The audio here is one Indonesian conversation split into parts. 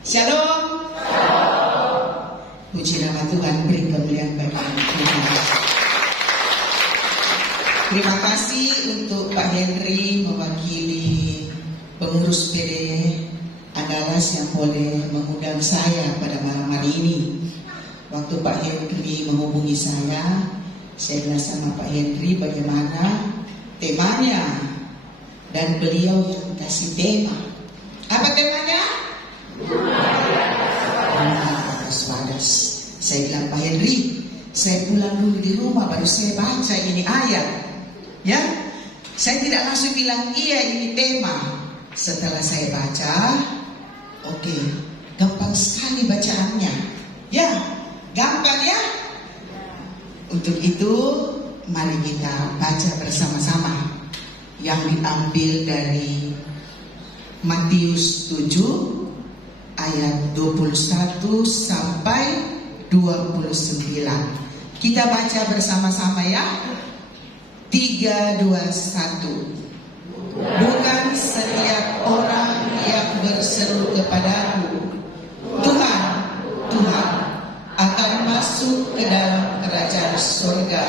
Shalom. Puji nama Tuhan, beri kemuliaan bagi Tuhan. Terima kasih untuk Pak Henry mewakili pengurus PD Andalas yang boleh mengundang saya pada malam hari ini. Waktu Pak Henry menghubungi saya bilang sama Pak Henry bagaimana temanya, dan beliau yang kasih tema. Apa temanya? Wadas. Saya bilang, Pak Henry, saya pulang dulu di rumah baru saya baca ini ayat. Ya, saya tidak langsung bilang iya ini tema. Setelah saya baca, oke, gampang sekali bacaannya. Ya, gampang ya. Untuk itu, mari kita baca bersama-sama yang diambil dari Matius 7 ayat 21 sampai 29. Kita baca bersama-sama ya. 3, 2, 1. Bukan setiap orang yang berseru kepadaku, Tuhan, Tuhan, akan masuk ke dalam kerajaan surga,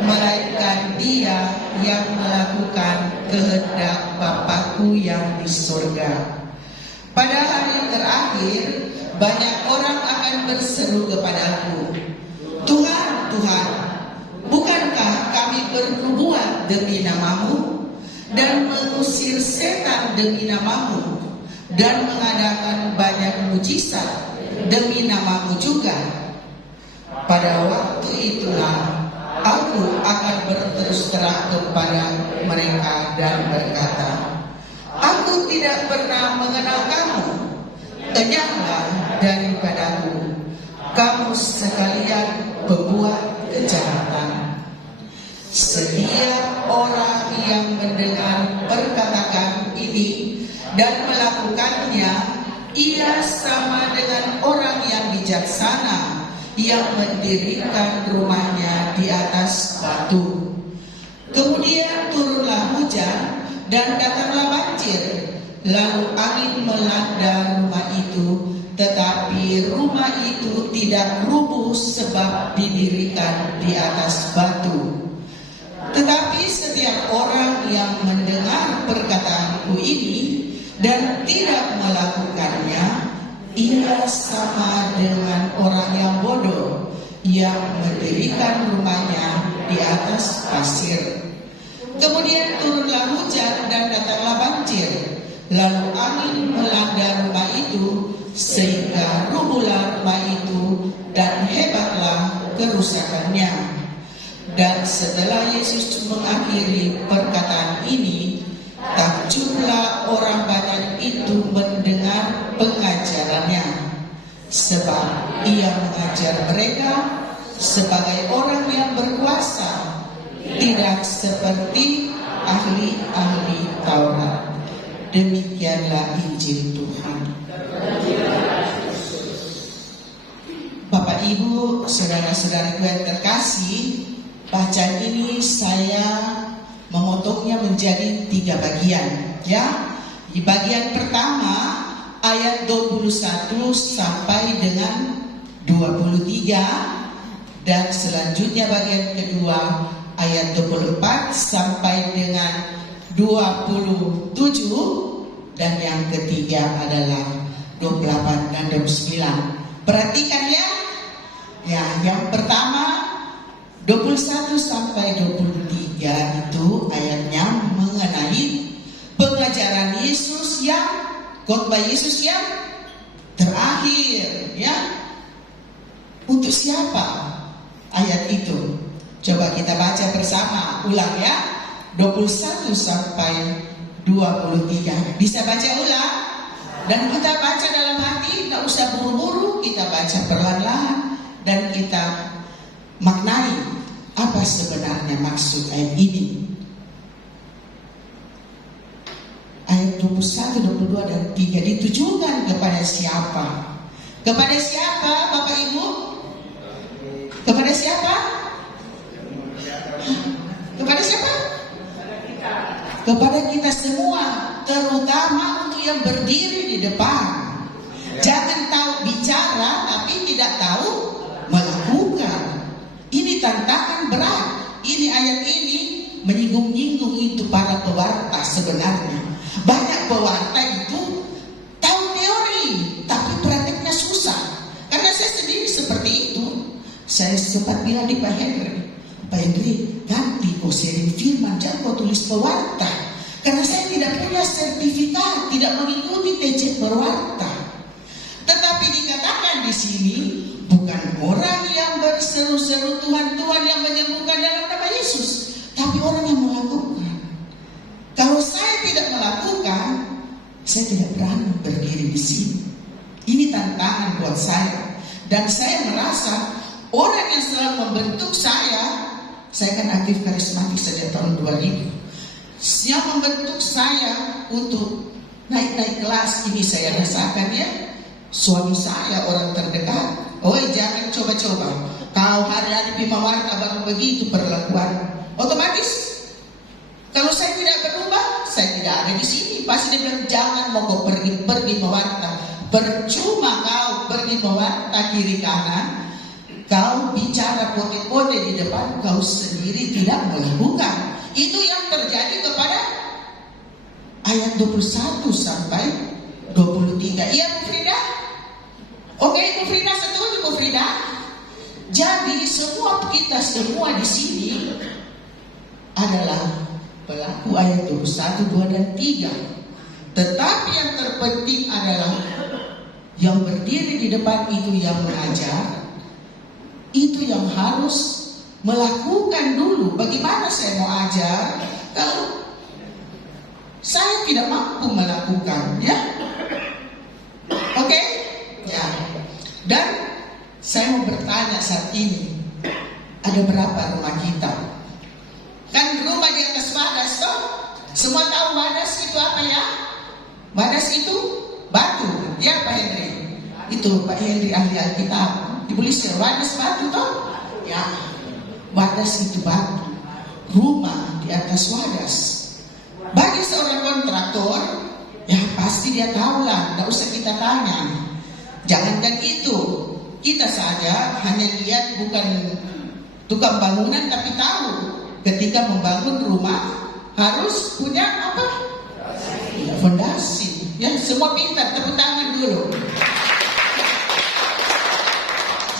melainkan dia yang melakukan kehendak Bapa-Ku yang di surga. Pada hari terakhir, banyak orang akan berseru kepadaku, Tuhan, Tuhan, bukankah kami bernubuat demi namamu, dan mengusir setan demi namamu, dan mengadakan banyak mujizat demi namamu juga? Pada waktu itulah aku akan berterus terang kepada mereka dan berkata, aku tidak pernah mengenal kamu. Enyahlah daripadaku, kamu sekalian pembuat kejahatan. Setiap orang yang mendengar perkataan ini dan melakukannya, ia sama dengan orang yang bijaksana yang mendirikan rumahnya di atas batu. Kemudian turunlah hujan dan datanglah banjir, lalu angin melanda rumah itu, tetapi rumah itu tidak rubuh sebab didirikan di atas batu. Tetapi setiap orang yang mendengar perkataanku ini dan tidak melakukannya, ia sama dengan orang yang bodoh yang mendirikan rumahnya di atas pasir. Kemudian turunlah hujan dan datanglah banjir, lalu angin melanda rumah itu, sehingga rubuhlah rumah itu dan hebatlah kerusakannya. Dan setelah Yesus mengakhiri perkataan ini, takjublah orang banyak itu mendengar pengajarannya, sebab ia mengajar mereka sebagai orang yang berkuasa, tidak seperti ahli-ahli Taurat. Demikianlah Injil Tuhan. Bapak Ibu, saudara-saudaraku yang terkasih, bacaan ini saya memotongnya menjadi 3 bagian. Ya, di bagian pertama ayat 21 sampai dengan 23, dan selanjutnya bagian kedua ayat 24 sampai dengan 27, dan yang ketiga adalah 28 dan 29. Perhatikan ya. Ya, yang pertama 21 sampai 23 itu ayatnya mengenai pengajaran Yesus yang khotbah Yesus yang terakhir, ya. Untuk siapa ayat itu? Coba kita baca bersama, ulang ya. 21 sampai 23. Bisa baca ulang? Dan kita baca dalam hati, tidak usah buru-buru, kita baca perlahan-lahan dan kita maknai apa sebenarnya maksud ayat ini. Ayat 21, 22 dan 3 ditujukan kepada siapa? Kepada siapa Bapak Ibu? Kepada siapa? Kepada siapa? Kepada kita semua, terutama untuk yang berdiri di depan. Jangan tahu bicara tapi tidak tahu melakukan. Ini tantangan berat. Ini ayat ini menyinggung-nyinggung itu para pewarta sebenarnya. Banyak pewarta itu tahu teori tapi prakteknya susah. Karena saya sendiri seperti itu. Saya sempat bilang di Pak Henry, ganti kau sharing firman, jangan kau tulis pewarta. Karena saya tidak punya sertifikat, tidak mengikuti TC pewarta. Tetapi dikatakan di sini bukan orang yang berseru-seru Tuhan yang menyembuhkan dalam nama Yesus, tapi orang yang melakukan. Kalau saya tidak melakukan, saya tidak berani berdiri di sini. Ini tantangan buat saya. Dan saya merasa orang yang selalu membentuk saya kan aktif karismatik sejak tahun 2000. Yang membentuk saya untuk naik kelas ini saya rasakan ya. Suami saya orang terdekat. Oi, jangan coba-coba. Kau hari-hari pimawarta baru begitu perlakuan. Otomatis kalau saya tidak berubah, saya tidak ada di sini. Pasti dia bilang jangan mau kau pergi mewarta. Percuma kau pergi mewarta kiri kanan. Kau bicara pote-pote di depan, kau sendiri tidak melakukan. Itu yang terjadi kepada ayat 21 sampai 23. Iya Bu Frida? Oke Bu Frida, setuju Bu Frida? Jadi kita semua di sini adalah pelaku ayat 21, 2 dan 3. Tetapi yang terpenting adalah yang berdiri di depan itu yang mengajar, itu yang harus melakukan dulu. Bagaimana saya mau ajar kalau saya tidak mampu melakukan, ya? Oke? Ya. Dan saya mau bertanya saat ini, ada berapa rumah kita? Kan rumah di atas wadas toh? Semua tahu wadas itu apa ya? Wadas itu batu, ya Pak Henry? Itu Pak Henry ahli Alkitab. Ditulis wadas batu toh? Ya. Wadas itu batu. Rumah di atas wadas. Bagi seorang kontraktor, ya pasti dia tahu lah, tidak usah kita tanya. Jangankan itu, kita saja hanya lihat bukan tukang bangunan tapi tahu ketika membangun rumah harus punya apa? Fondasi. Ya, semua pintar, tepuk tangan dulu.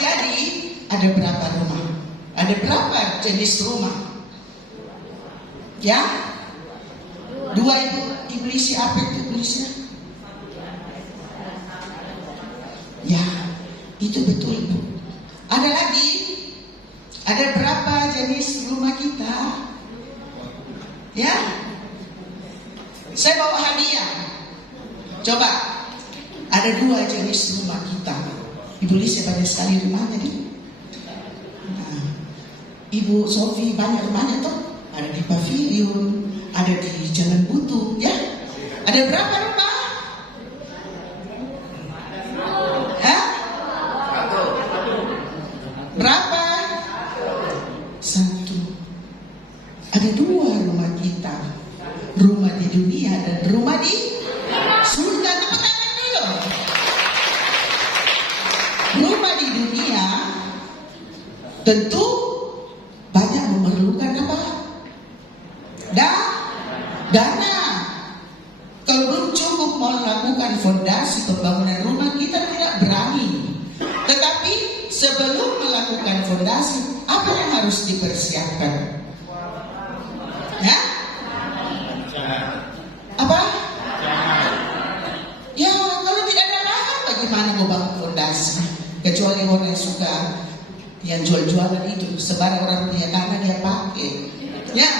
Jadi ada berapa rumah? Ada berapa jenis rumah? Ya? 2 ibu isi apa itu tulisnya? Ya, itu betul Bu. Ada lagi? Ada berapa jenis rumah kita? Ya? Saya bawa hadiah. Coba. Ada 2 jenis rumah kita. Ibu Lisa banyak sekali rumahnya nih. Nah, Ibu Sofi banyak rumahnya toh. Ada di Pavilion, ada di Jalan Butuh, ya. Ada berapa rumah? Hah? Berapa? 1. Ada 2 rumah kita. Rumah di dunia dan rumah di surga. Tepuk tangan dulu. Rumah di dunia tentu banyak memerlukan apa? Dana. Kalau belum cukup mau melakukan fondasi pembangunan rumah, kita tidak berani. Tetapi sebelum melakukan fondasi, apa yang harus dipersiapkan? Ya? Apa? Ya, kalau tidak ada lahan, bagaimana mau bangun fondasi? Kecuali orang yang suka yang jual-jualan itu, sebarang orang punya tanah dia pakai. Ya,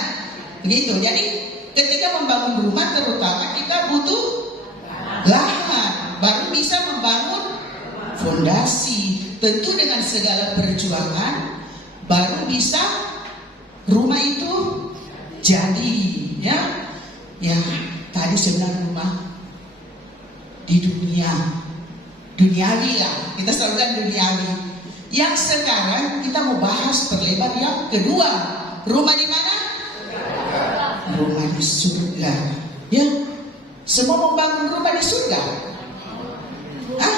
begitu. Jadi ketika membangun rumah terutama kita butuh lahan, baru bisa membangun fondasi. Tentu dengan segala perjuangan baru bisa rumah itu jadi, ya. Ya, tadi sebenarnya rumah di duniawi lah. Kita selalu kan duniawi. Yang sekarang kita mau bahas perlebar yang kedua. Rumah di mana? Rumah di surga. Ya, semua membangun rumah di surga. Hah?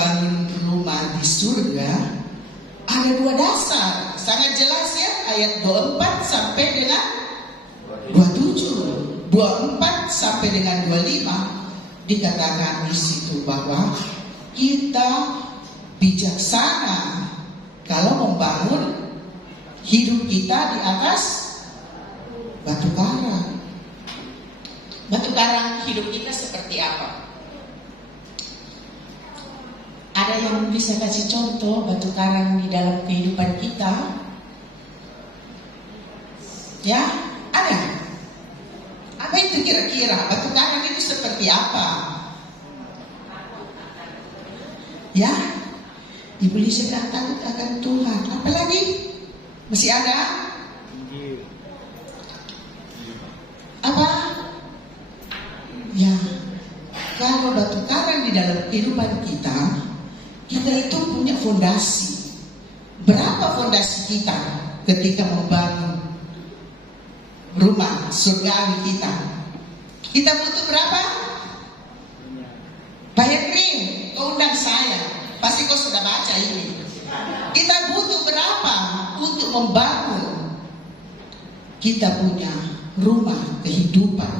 membangun rumah di surga, ada dua dasar. Sangat jelas ya, ayat 24 sampai dengan 27. 24 sampai dengan 25 dikatakan di situ bahwa kita bijaksana kalau membangun hidup kita di atas batu karang. Batu karang hidup kita seperti apa? Ada yang bisa kasih contoh batu karang di dalam kehidupan kita? Ya, ada. Apa itu kira-kira? Batu karang itu seperti apa? Ya, Ibu Lisa bilang takut akan Tuhan. Apalagi? Masih ada? Apa? Ya, kalau batu karang di dalam kehidupan kita itu punya fondasi. Berapa fondasi kita ketika membangun rumah surgawi kita? Kita butuh berapa? Pak Henry, kau undang saya. Pasti kau sudah baca ini. Kita butuh berapa untuk membangun kita punya rumah kehidupan?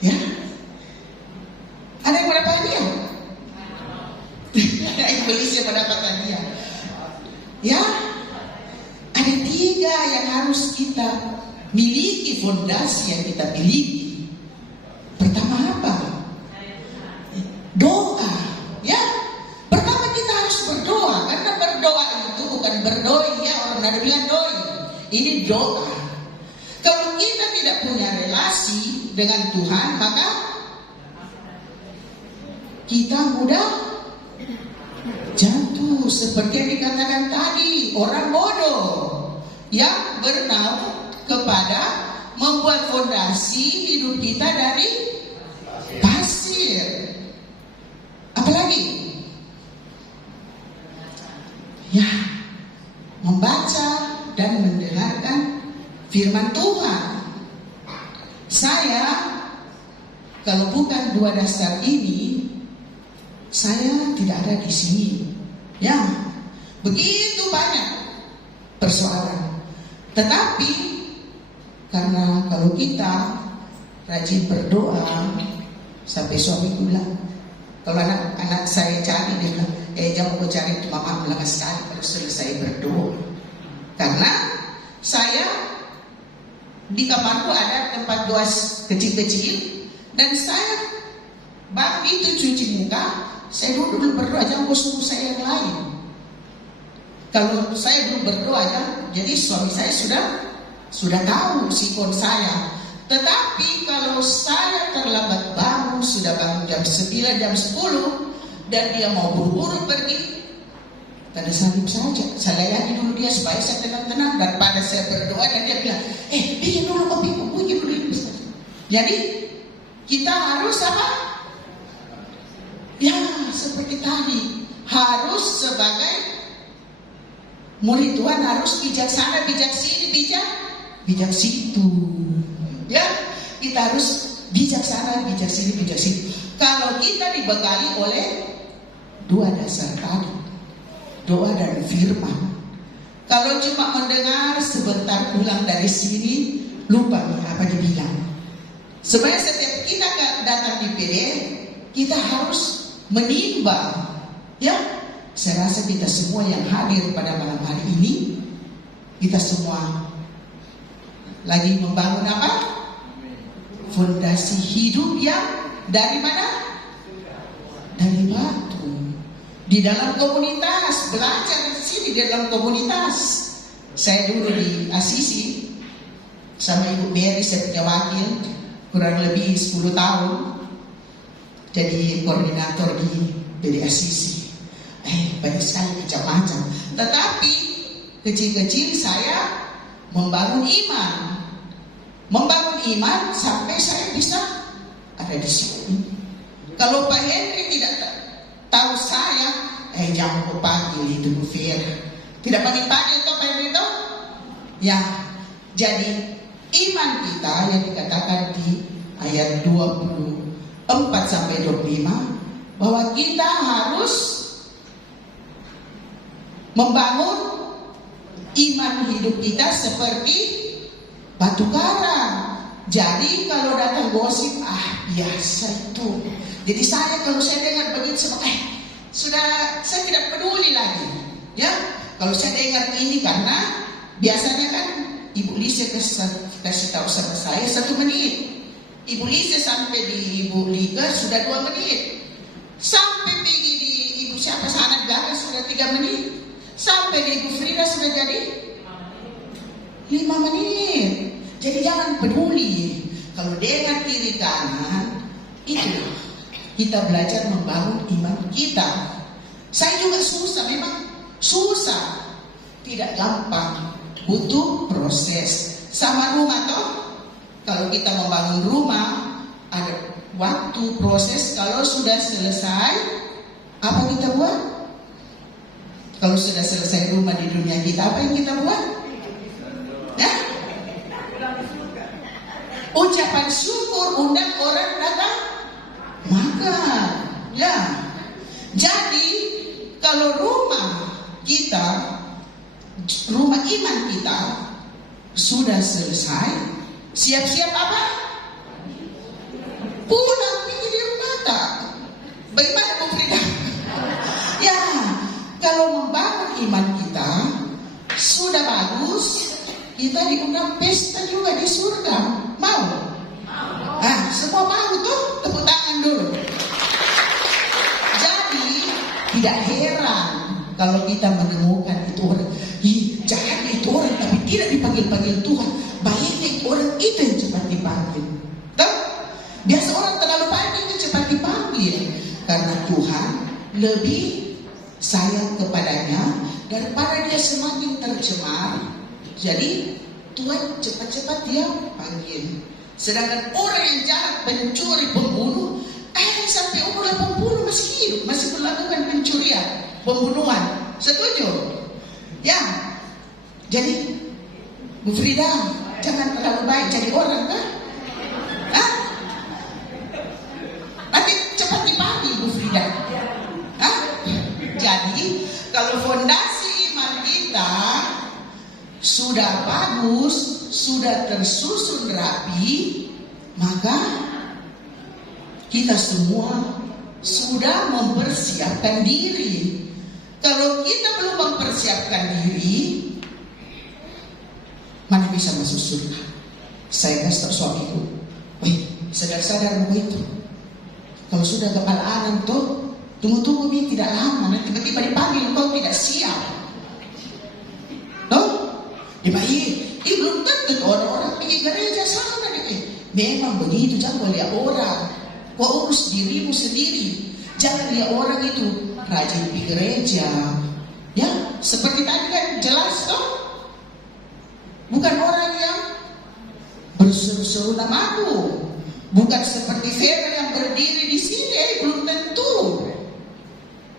Ya, ada yang mendapat hadiah? Ada yang beli siapa dapat hadiah? Ya, ada 3 yang harus kita miliki, fondasi yang kita miliki. Pertama apa? Doa. Ya, pertama kita harus berdoa. Karena berdoa itu bukan berdoi ya, orang ada bilang doi. Ini doa. Kalau kita tidak punya relasi dengan Tuhan, maka kita mudah jatuh. Seperti yang dikatakan tadi, orang bodoh yang bernaung kepada membuat fondasi hidup kita dari pasir. Apalagi? Ya, membaca dan mendengarkan firman Tuhan. Saya kalau bukan 2 dasar ini, saya tidak ada di sini. Ya, begitu banyak persoalan. Tetapi karena kalau kita rajin berdoa, sampai suamiku bilang, kalau anak saya cari, dia bilang, jangan mau cari itu mama lama sekali kalau selesai berdoa. Karena saya di kamarku ada tempat doa kecil-kecil, dan saya begitu cuci muka, saya dulu berdoa, jangan kau suruh saya yang lain. Kalau saya belum berdoa, jadi suami saya sudah tahu sikon saya. Tetapi kalau saya terlambat bangun, sudah bangun jam 9, jam 10, dan dia mau buru-buru pergi, tanda salib saja. Saya layani dulu dia supaya saya tenang-tenang, daripada saya berdoa dan dia bilang, bikin dulu kopi, bunyi dulu ini. Jadi kita harus apa? Ya, seperti tadi, harus sebagai murid Tuhan harus bijaksana, bijak sini, bijak situ. Ya, kita harus bijaksana, bijak sini, bijak situ. Kalau kita dibekali oleh 2 dasar tadi, doa dan firman. Kalau cuma mendengar sebentar pulang dari sini, lupa apa dibilang. Sebenarnya setiap kita datang di PD, kita harus menimbang. Ya, saya rasa kita semua yang hadir pada malam hari ini, kita semua lagi membangun apa? Fondasi hidup yang dari mana? Dari batu. Di dalam komunitas, belajar di sini di dalam komunitas. Saya dulu di Asisi sama Ibu Mary, saya punya wakil kurang lebih 10 tahun jadi koordinator di PD Asisi. Banyak sekali macam-macam. Tetapi kecil-kecil saya membangun iman. Membangun iman sampai saya bisa ada di sini. Kalau Pak Henry tidak tahu saya, jangan lupa panggil itu Bu Fir. Tidak panggil-panggil itu Pak Henry itu? Ya, jadi iman kita yang dikatakan di ayat 24 sampai 25 bahwa kita harus membangun iman hidup kita seperti batu karang. Jadi kalau datang gosip, biasa itu. Jadi kalau saya dengar begitu sudah saya tidak peduli lagi. Ya, kalau saya dengar ini karena biasanya kan Ibu Lise kasih tahu sama saya 1 menit. Ibu Lise sampai di Ibu Liga sudah 2 menit. Sampai pergi di Ibu siapa sana belakang sudah 3 menit. Sampai di Ibu Frida sudah jadi 5 menit. Jadi jangan peduli. Kalau dengar kiri kanan, itulah kita belajar membangun iman kita. Saya juga susah, memang susah, tidak gampang, butuh proses. Sama rumah toh, kalau kita membangun rumah ada waktu proses. Kalau sudah selesai, apa kita buat? Kalau sudah selesai rumah di dunia kita, apa yang kita buat? Ya? Ucapan syukur, undang orang datang makan. Ya. Jadi kalau rumah kita, rumah iman kita sudah selesai, siap-siap apa? Pulang pergi di rumah tak? Bagaimana Bu Frida? Ya, kalau membangun iman kita sudah bagus, kita diundang pesta juga di surga. Mau? Semua mau tuh, tepuk tangan dulu. Jadi tidak heran kalau kita menemukan itu orang, jahat itu orang tapi tidak dipanggil-panggil Tuhan. Baiknya orang itu yang cepat dipanggil. Tahu? Biasa orang terlalu pagi itu cepat dipanggil karena Tuhan lebih sayang kepadanya daripada dia semakin tercemar. Jadi Tuhan cepat-cepat dia panggil. Sedangkan orang yang jahat, pencuri, pembunuh, sampai umur 80 masih hidup, masih melakukan pencurian, pembunuhan. Setuju? Ya. Jadi Bu Frida, jangan terlalu baik jadi orang kan? Nanti cepat dipanggil Bu Frida. Jadi kalau fondasi iman kita sudah bagus, sudah tersusun rapi, maka kita semua sudah mempersiapkan diri. Kalau kita belum mempersiapkan diri, mana bisa masuk surga? Saya kasih tahu suamiku, sadar-sadar begitu. Kalau sudah kepala anak tuh, tunggu-tunggu ini tidak lama, nanti tiba-tiba dipanggil kau tidak siap. Dibayi, belum tentu orang-orang pergi gereja sana deh. Memang begitu, jangan lihat orang. Kau urus dirimu sendiri. Jangan lihat orang itu rajin pergi gereja. Ya, seperti tadi kan jelas toh. Bukan orang yang berseru-seru namaku. Bukan seperti Vera yang berdiri di sini, belum tentu.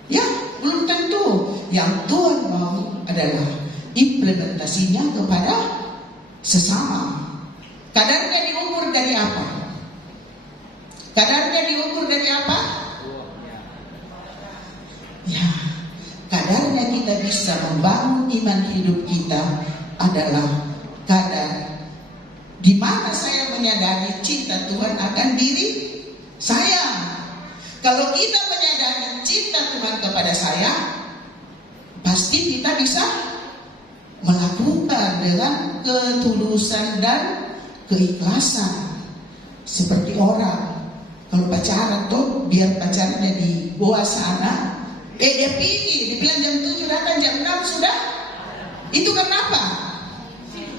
Ya, belum tentu. Yang Tuhan mau adalah implementasinya kepada sesama. Kadarnya diukur dari apa? Kadarnya diukur dari apa? Ya, kadarnya kita bisa membangun iman hidup kita adalah kadar di mana saya menyadari cinta Tuhan akan diri saya. Kalau kita menyadari cinta Tuhan kepada saya, pasti kita bisa melakukan dengan ketulusan dan keikhlasan. Seperti orang kalau pacaran tuh, biar pacarnya di bawah sana, dia pergi, dibilang jam 7 datang jam 6 sudah. Itu kenapa?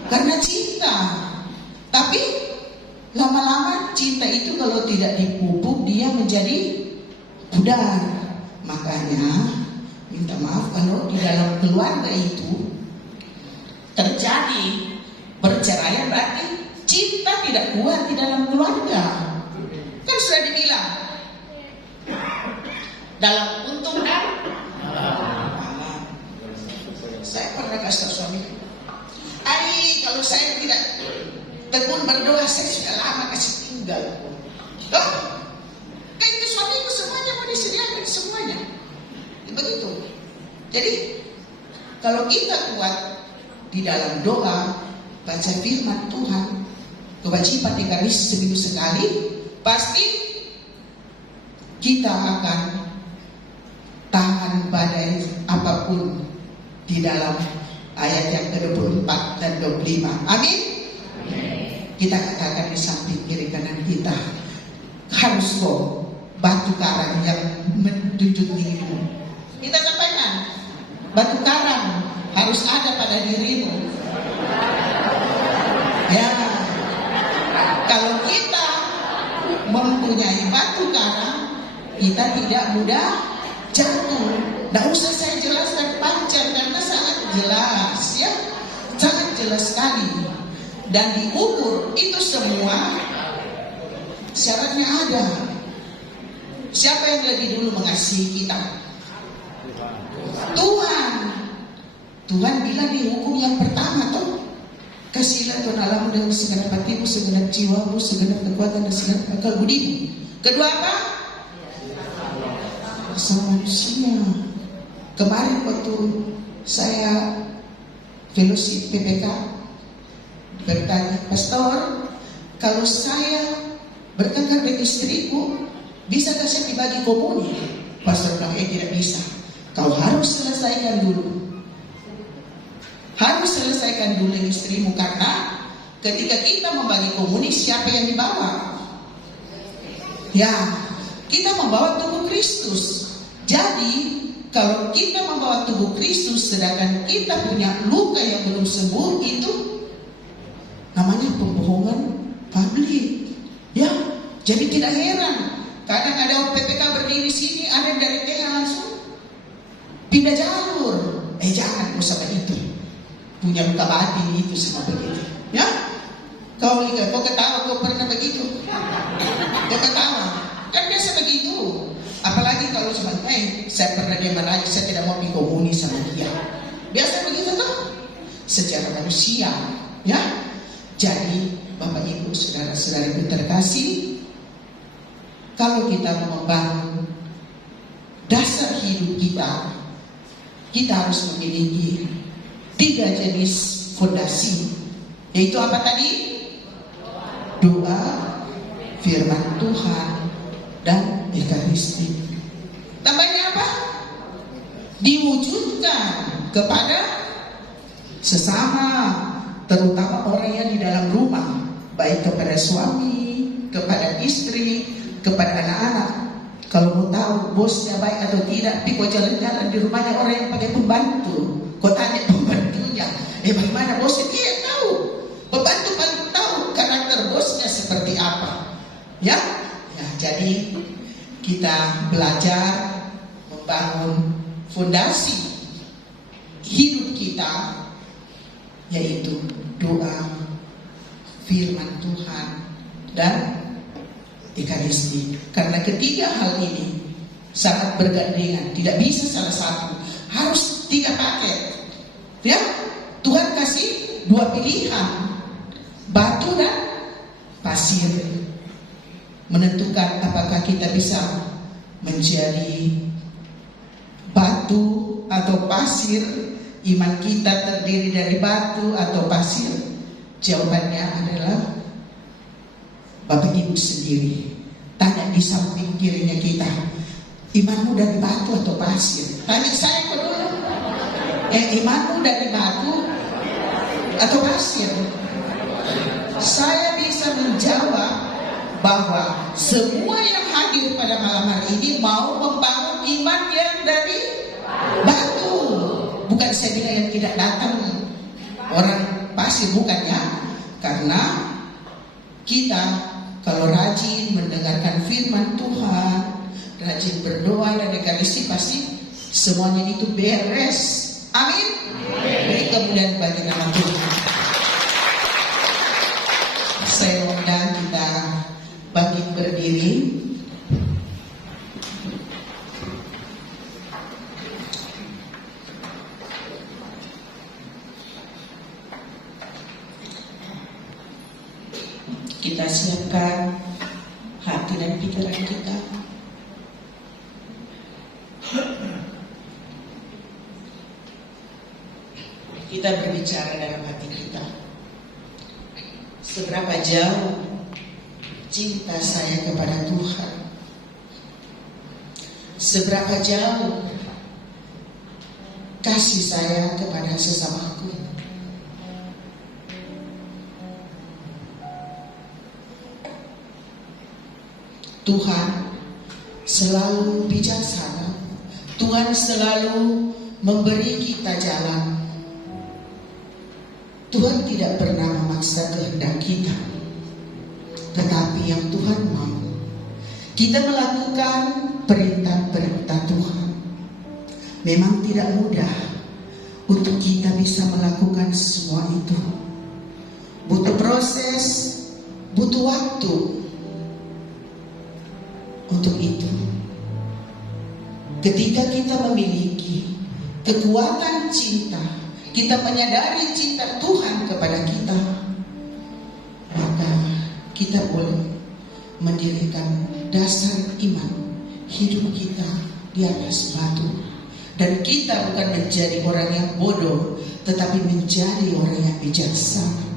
Karena cinta. Tapi lama-lama cinta itu kalau tidak dipupuk dia menjadi pudar. Makanya minta maaf kalau di dalam keluarga itu terjadi perceraian, berarti cinta tidak kuat di dalam keluarga. Kan sudah dibilang dalam untung dan saya pernah kasih tahu suami, kalau saya tidak tekun berdoa, saya sudah lama kasih tinggal. Kan itu suamiku semuanya mau disediakan Begitu. Jadi kalau kita kuat di dalam doa, baca firman Tuhan, kewajiban dikaris seminggu sekali, pasti kita akan tahan badai apapun di dalam ayat yang ke-24 dan 25. Amin. Kita katakan di samping kiri kanan kita, harus kok batu karang yang menunjuk dirimu. Kita sampaikan, batu karang harus ada pada dirimu. Ya, kalau kita mempunyai batu karang, kita tidak mudah jatuh. Tidak usah saya jelaskan panjang karena sangat jelas, ya, sangat jelas sekali. Dan diukur itu semua syaratnya ada. Siapa yang lebih dulu mengasihi kita? Tuhan. Tuhan bilang di hukum yang pertama tuh, kasihilah Tuhan Allahmu dengan segenap hatimu, segenap jiwamu, segenap kekuatan dan segenap akal budimu. Kedua apa? Sama manusia. Kemarin waktu saya fellowship PPK bertanya, Pastor, kalau saya bertengkar dengan istriku, bisakah saya dibagi komuni? Pastor bilang, tidak bisa. Kau harus selesaikan dulu. Harus selesaikan dulu istrimu, karena ketika kita membagi komuni, siapa yang dibawa? Ya, kita membawa tubuh Kristus. Jadi kalau kita membawa tubuh Kristus sedangkan kita punya luka yang belum sembuh, itu namanya pembohongan publik. Ya, jadi tidak heran kadang ada PPK berdiri sini, ada dari tengah langsung pindah jalur. Jangan usah itu. Punya luka batin itu sama begitu. Ya, kau lihat, kau ketawa, kau pernah begitu? Kau ketawa, kan biasa begitu. Apalagi kalau cuma, saya pernah dia meraih, saya tidak mau berkomuni sama dia. Biasa begitu tuh, secara manusia, ya. Jadi, Bapak Ibu, saudara-saudara terkasih, kalau kita mau membangun dasar hidup kita, kita harus memiliki 3 jenis fondasi, yaitu apa tadi? Doa, firman Tuhan, dan Ekaristi. Tambahnya apa? Diwujudkan kepada sesama, terutama orang yang di dalam rumah, baik kepada suami, kepada istri, kepada anak-anak. Kalau mau tahu bosnya baik atau tidak, kau jalan-jalan di rumahnya orang yang pakai pembantu, kau tanya pembantunya, bagaimana bosnya? Dia tahu. Pembantu paling tahu karakter bosnya seperti apa. Ya, jadi kita belajar membangun fondasi hidup kita, yaitu doa, firman Tuhan, dan Ekaristi. Karena ketiga hal ini sangat bergandengan, tidak bisa salah satu, harus 3 paket. Ya, Tuhan kasih 2 pilihan, batu dan pasir. Menentukan apakah kita bisa menjadi batu atau pasir. Iman kita terdiri dari batu atau pasir. Jawabannya adalah Bapak Ibu sendiri. Tanya di samping kirinya kita, imanmu dari batu atau pasir? Tanya saya kok dulu, imanmu dari batu atau pasir? Saya bisa menjawab bahwa semua yang hadir pada malam hari ini mau membangun iman yang dari batu. Bukan saya bilang yang tidak datang orang pasir, bukannya. Karena kita kalau rajin mendengarkan firman Tuhan, rajin berdoa dan Ekaristi, pasti semuanya itu beres. Amin. Beri kemuliaan bagi nama Tuhan. Saya undang kita bangkit berdiri. Kita siapkan hati dan pikiran kita. kita berbicara dalam hati kita. Seberapa jauh cinta saya kepada Tuhan? Seberapa jauh kasih saya kepada sesamaku? Tuhan selalu bijaksana. Tuhan selalu memberi kita jalan. Tuhan tidak pernah memaksa kehendak kita, tetapi yang Tuhan mau, kita melakukan perintah-perintah Tuhan. Memang tidak mudah untuk kita bisa melakukan semua itu. Butuh proses, butuh waktu untuk itu. Ketika kita memiliki kekuatan cinta, kita menyadari cinta Tuhan kepada kita, maka kita boleh mendirikan dasar iman hidup kita di atas batu. Dan kita bukan menjadi orang yang bodoh, tetapi menjadi orang yang bijaksana.